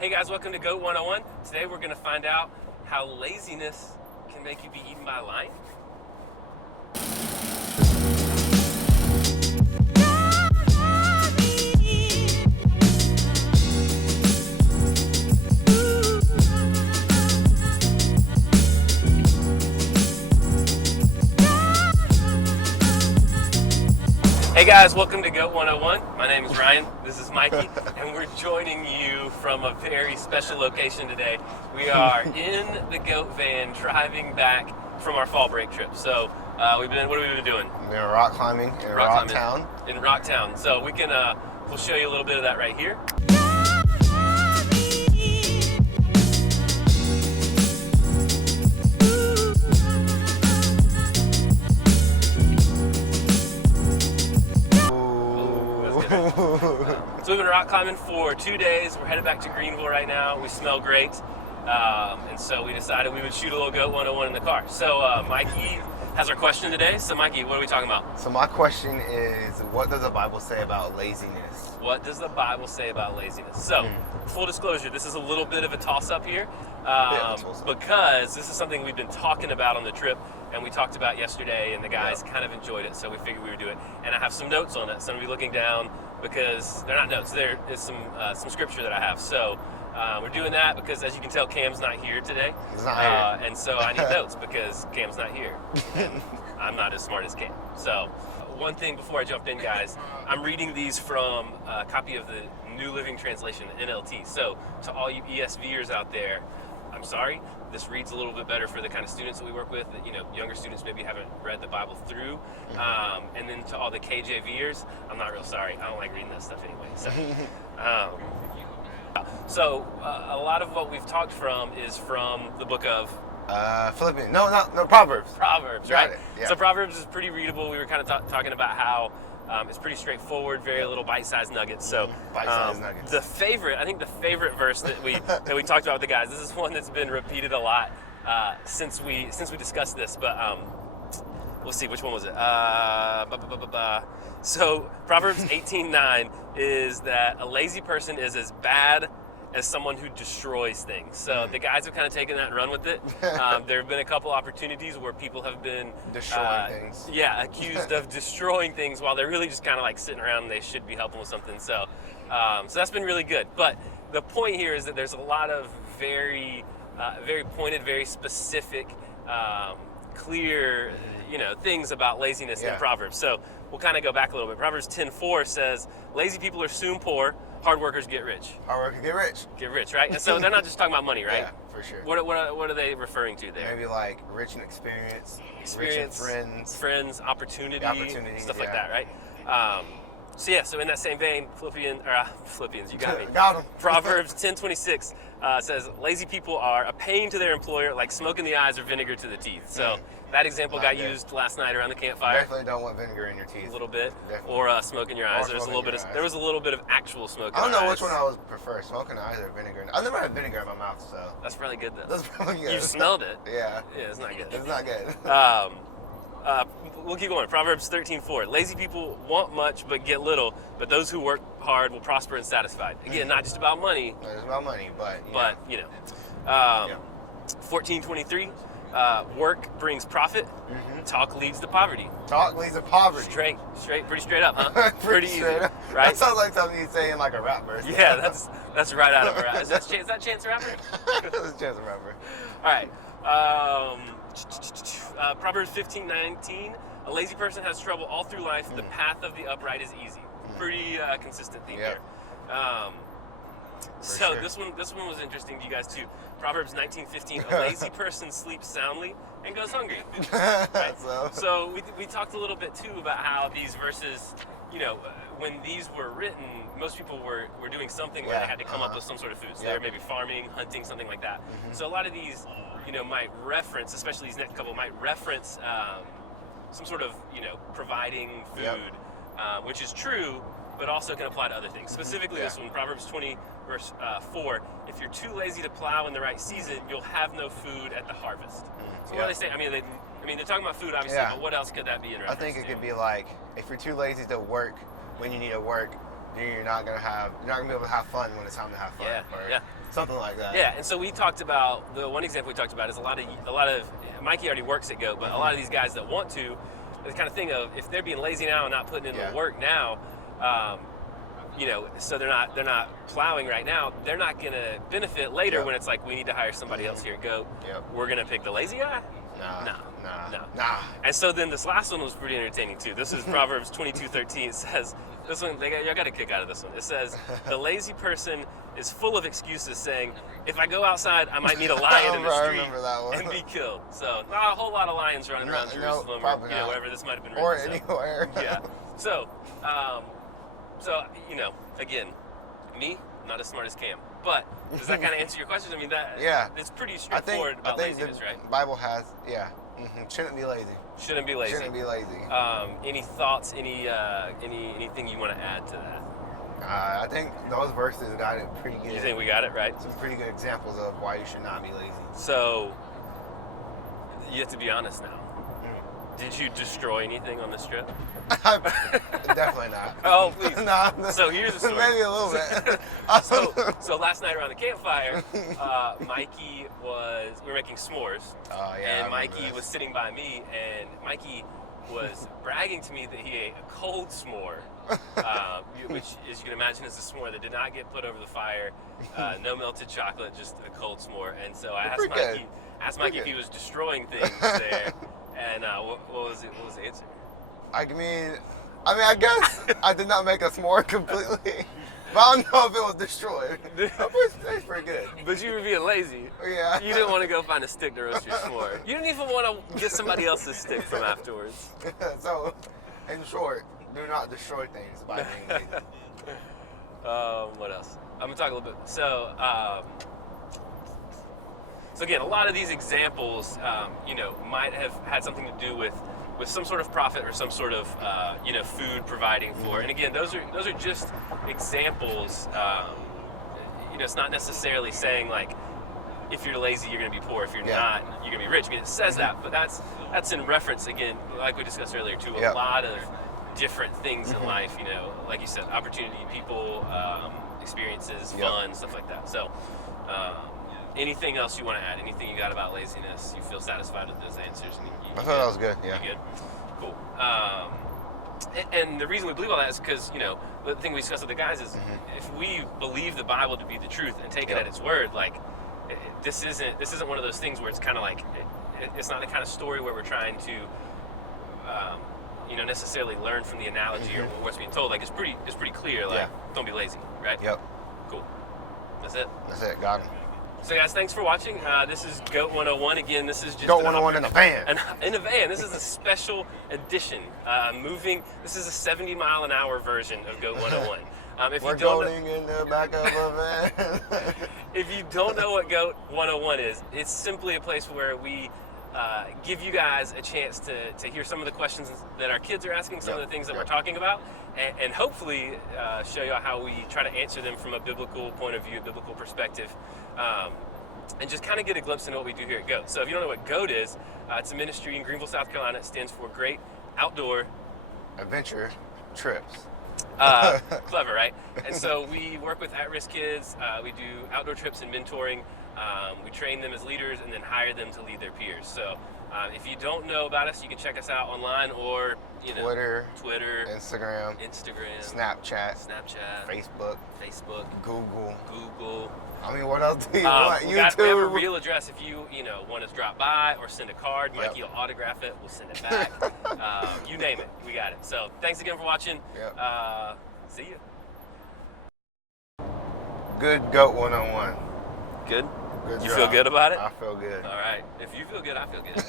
Hey guys, welcome to Goat 101. Today we're going to find out how laziness can make you be eaten by a lion. Hey guys, welcome to Goat 101. My name is Ryan, this is Mikey, and we're joining you from a very special location today. We are in the Goat van driving back from our fall break trip. So what have we been doing? We've been rock climbing in Rocktown. In Rocktown. So we can, we'll show you a little bit of that right here. So we've been rock climbing for 2 days. We're headed back to Greenville right now. We smell great. And so we decided we would shoot a little Goat 101 in the car. So Mikey has our question today. So Mikey, what are we talking about? So my question is, what does the Bible say about laziness? What does the Bible say about laziness? So, full disclosure, this is a little bit of a toss-up here because this is something we've been talking about on the trip, and we talked about yesterday, and the guys kind of enjoyed it, so we figured we would do it. And I have some notes on it, so I'm going to be looking down because they're not notes. There is some scripture that I have. So we're doing that because, as you can tell, Cam's not here today. He's not here. And so I need notes because Cam's not here, and I'm not as smart as Cam. So one thing before I jumped in, guys, I'm reading these from a copy of the New Living Translation, NLT. So to all you ESVers out there, I'm sorry, this reads a little bit better for the kind of students that we work with, that, you know, younger students maybe haven't read the Bible through. And then to all the KJVers, I'm not real sorry. I don't like reading that stuff anyway. So, a lot of what we've talked from is from the book of Philippians. No, Proverbs. Proverbs, right? Yeah. So Proverbs is pretty readable. We were kind of talking about how it's pretty straightforward, very little bite-sized nuggets. So Bite-sized nuggets. I think the favorite verse that we talked about with the guys. This is one that's been repeated a lot since we discussed this. But we'll see, which one was it? So Proverbs 18:9 is that a lazy person is as bad as someone who destroys things. So the guys have kind of taken that and run with it. There have been a couple opportunities where people have been Destroying things. Yeah, accused of destroying things while they're really just kind of like sitting around and they should be helping with something. So, so that's been really good. But the point here is that there's a lot of very pointed, very specific, clear, things about laziness in Proverbs. So we'll kind of go back a little bit. Proverbs 10:4 says, "Lazy people are soon poor. Hard workers get rich." Hard workers get rich. Get rich, right? And so they're not just talking about money, right? Yeah, for sure. What are they referring to there? Maybe like rich in experience, rich in friends, opportunity, stuff like yeah. that, right? So in that same vein, Philippians, you got me. Got him. Proverbs 10:26 says, "Lazy people are a pain to their employer, like smoke in the eyes or vinegar to the teeth." So that example got used last night around the campfire. Definitely don't want vinegar in your teeth. A little bit, Definitely. or smoke in your eyes. Or There was a smoke little in bit. your eyes. There was a little bit of actual smoke. I don't in know our which eyes. one I would prefer, smoking eyes or vinegar. I've never had vinegar in my mouth, so That's probably good though. that's probably good. You've smelled it. Yeah. Yeah, it's not good. It's not good. We'll keep going. Proverbs 13:4. "Lazy people want much but get little, but those who work hard will prosper and satisfied." Again, not just about money, No, it's about money, but 14:23. "Work brings profit. Talk leads to poverty." Talk leads to poverty. Pretty straight up, huh? Pretty easy, straight up. right? That sounds like something you'd say in like a rap verse. Yeah, that's right out of a rap. Is that Chance the Rapper? That's Chance the Rapper. All right. Proverbs 15:19. "A lazy person has trouble all through life. The path of the upright is easy." Pretty consistent theme Yeah. here. So sure. This one was interesting to you guys too. Proverbs 19:15. "A lazy person sleeps soundly and goes hungry." Right? So we talked a little bit too about how these verses, when these were written, most people were doing something where they had to come up with some sort of food. So they were maybe farming, hunting, something like that. So a lot of these, might reference, especially these next couple, might reference some sort of, providing food, which is true, but also can apply to other things. Specifically this one, Proverbs 20, verse 4, "If you're too lazy to plow in the right season, you'll have no food at the harvest." So what do they say? I mean, they're talking about food, obviously, but what else could that be in reference I think it to? could be like, if you're too lazy to work when you need to work, you're not gonna be able to have fun when it's time to have fun. Or something like that. Yeah, and so we talked about, the one example we talked about is a lot of Mikey already works at GOAT, but a lot of these guys that want to, the kind of thing of if they're being lazy now and not putting in the work now, so they're not plowing right now, they're not gonna benefit later when it's like we need to hire somebody else here at GOAT. We're gonna pick the lazy guy? Nah. And so then this last one was pretty entertaining too. This is Proverbs 22:13. It says, this one, y'all got a kick out of this one. It says, the lazy person is full of excuses saying, if I go outside, I might meet a lion in the street and be killed. So not a whole lot of lions running around Jerusalem or wherever this might have been written. Or anywhere. Yeah. So, again, me, not as smart as Cam. But does that kind of answer your question? I mean, it's pretty straightforward about laziness, right? The Bible has, shouldn't be lazy. Shouldn't be lazy. Shouldn't be lazy. Any thoughts? Anything you want to add to that? I think those verses got it pretty good. You think we got it right? Some pretty good examples of why you should not be lazy. So, you have to be honest now. Did you destroy anything on this trip? Definitely not. Oh, please. No. So here's the story. Maybe a little bit. So last night around the campfire, Mikey we were making s'mores. Oh, yeah. And Mikey was sitting by me, and Mikey was bragging to me that he ate a cold s'more, which, as you can imagine, is a s'more that did not get put over the fire. No melted chocolate, just a cold s'more. And so I asked Mikey if he was destroying things there. And what was the answer? I guess I did not make a s'more completely. But I don't know if it was destroyed. It's pretty good. But you were being lazy. Yeah. You didn't want to go find a stick to roast your s'more. You didn't even want to get somebody else's stick from afterwards. So, in short, do not destroy things by being lazy. What else? I'm going to talk a little bit. So again, a lot of these examples, might have had something to do with some sort of profit or some sort of, food providing for. And again, those are just examples. It's not necessarily saying like, if you're lazy, you're going to be poor. If you're not, you're going to be rich. I mean, it says that, but that's in reference, again, like we discussed earlier, to a lot of different things in life. Like you said, opportunity, people, experiences, fun, stuff like that. So. Anything else you want to add? Anything you got about laziness? You feel satisfied with those answers? I thought that was good. Yeah. You good? Cool. And the reason we believe all that is because the thing we discussed with the guys is if we believe the Bible to be the truth and take it at its word, like this isn't one of those things where it's kind of like it's not the kind of story where we're trying to necessarily learn from the analogy or what's being told. Like it's pretty clear. Like don't be lazy, right? Yep. Cool. That's it. Got him. So guys, thanks for watching. This is GOAT 101. Again, this is just GOAT 101 in a van. In a van. This is a special edition. This is a 70-mile-an-hour version of GOAT 101. We're going in the back of a van. If you don't know what GOAT 101 is, it's simply a place where we give you guys a chance to hear some of the questions that our kids are asking, some of the things that we're talking about, and hopefully show you how we try to answer them from a biblical point of view, a biblical perspective, and just kind of get a glimpse into what we do here at GOAT. So if you don't know what GOAT is, it's a ministry in Greenville, South Carolina. It stands for Great Outdoor Adventure Trips. Clever, right? And so we work with at-risk kids. We do outdoor trips and mentoring. We train them as leaders and then hire them to lead their peers. So if you don't know about us, you can check us out online or Twitter, Instagram, Snapchat, Facebook, Google. I mean, what else do you want? YouTube. We have a real address. If you want us to drop by or send a card, Mikey will autograph it. We'll send it back. You name it, we got it. So thanks again for watching. See you. Good GOAT 101. Good? Good You job. feel good about it? I feel good. All right. If you feel good, I feel good.